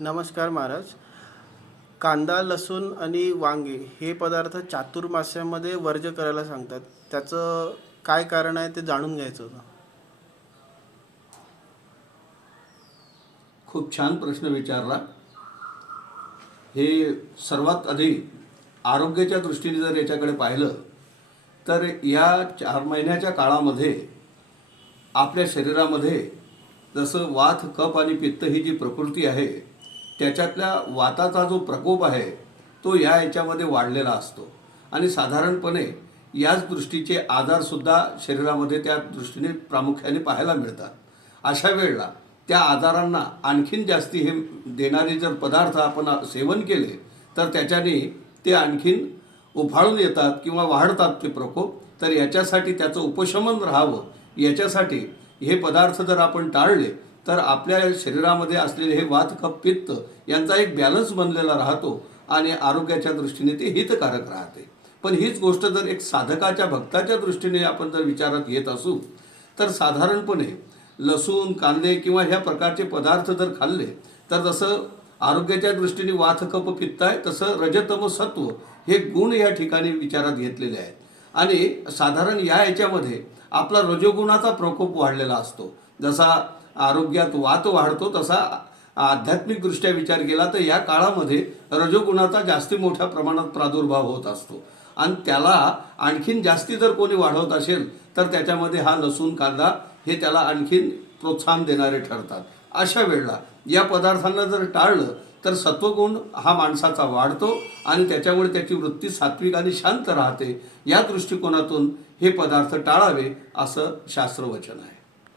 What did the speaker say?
नमस्कार महाराज. कांदा लसूण आणि वांगे हे पदार्थ चातुर्मास्यामध्ये वर्ज करायला सांगतात. त्याचं काय कारण आहे ते जाणून घ्यायचं होतं. खूप छान प्रश्न विचारला. हे सर्वात आधी आरोग्याच्या दृष्टीने जर याच्याकडे पाहिलं तर या चार महिन्याच्या काळामध्ये आपल्या शरीरामध्ये जसं वात कप आणि पित्त ही जी प्रकृती आहे त्याच्यातल्या वाताचा जो प्रकोप आहे तो या याच्यामध्ये वाढलेला असतो. आणि साधारणपणे याच दृष्टीचे आजारसुद्धा शरीरामध्ये त्या दृष्टीने प्रामुख्याने पाहायला मिळतात. अशा वेळेला त्या आजारांना आणखीन जास्ती हे देणारे जर पदार्थ आपण सेवन केले तर त्याच्याने ते आणखीन उफाळून येतात किंवा वाढतात ते प्रकोप. तर याच्यासाठी त्याचं उपशमन राहावं याच्यासाठी हे पदार्थ जर आपण टाळले तर आपल्या शरीरामध्ये असलेले हे वात कप पित्त यांचा एक बॅलन्स बनलेला राहतो आणि आरोग्याच्या दृष्टीने ते हितकारक राहते. पण हीच गोष्ट जर एक साधकाच्या भक्ताच्या दृष्टीने आपण जर विचारात घेत असू तर साधारणपणे लसूण कांदे किंवा ह्या प्रकारचे पदार्थ जर खाल्ले तर जसं आरोग्याच्या दृष्टीने वाथकप पित्त आहे तसं रजतम सत्व हे गुण या ठिकाणी विचारात घेतलेले आहेत. आणि साधारण या याच्यामध्ये आपला रजोगुणाचा प्रकोप वाढलेला असतो. जसा आरोग्यात वात वाढतो तसा आध्यात्मिकदृष्ट्या विचार केला तर या काळामध्ये रजोगुणाचा जास्ती मोठ्या प्रमाणात प्रादुर्भाव होत असतो. आणि त्याला आणखीन जास्ती जर कोणी वाढवत असेल तर त्याच्यामध्ये हा लसूण कांदा हे त्याला आणखीन प्रोत्साहन देणारे ठरतात. अशा वेळेला या पदार्थांना जर टाळलं तर सत्वगुण हा माणसाचा वाढतो आणि त्याच्यामुळे त्याची वृत्ती सात्विक आणि शांत राहते. या दृष्टिकोनातून हे पदार्थ टाळावे असं शास्त्रवचन आहे.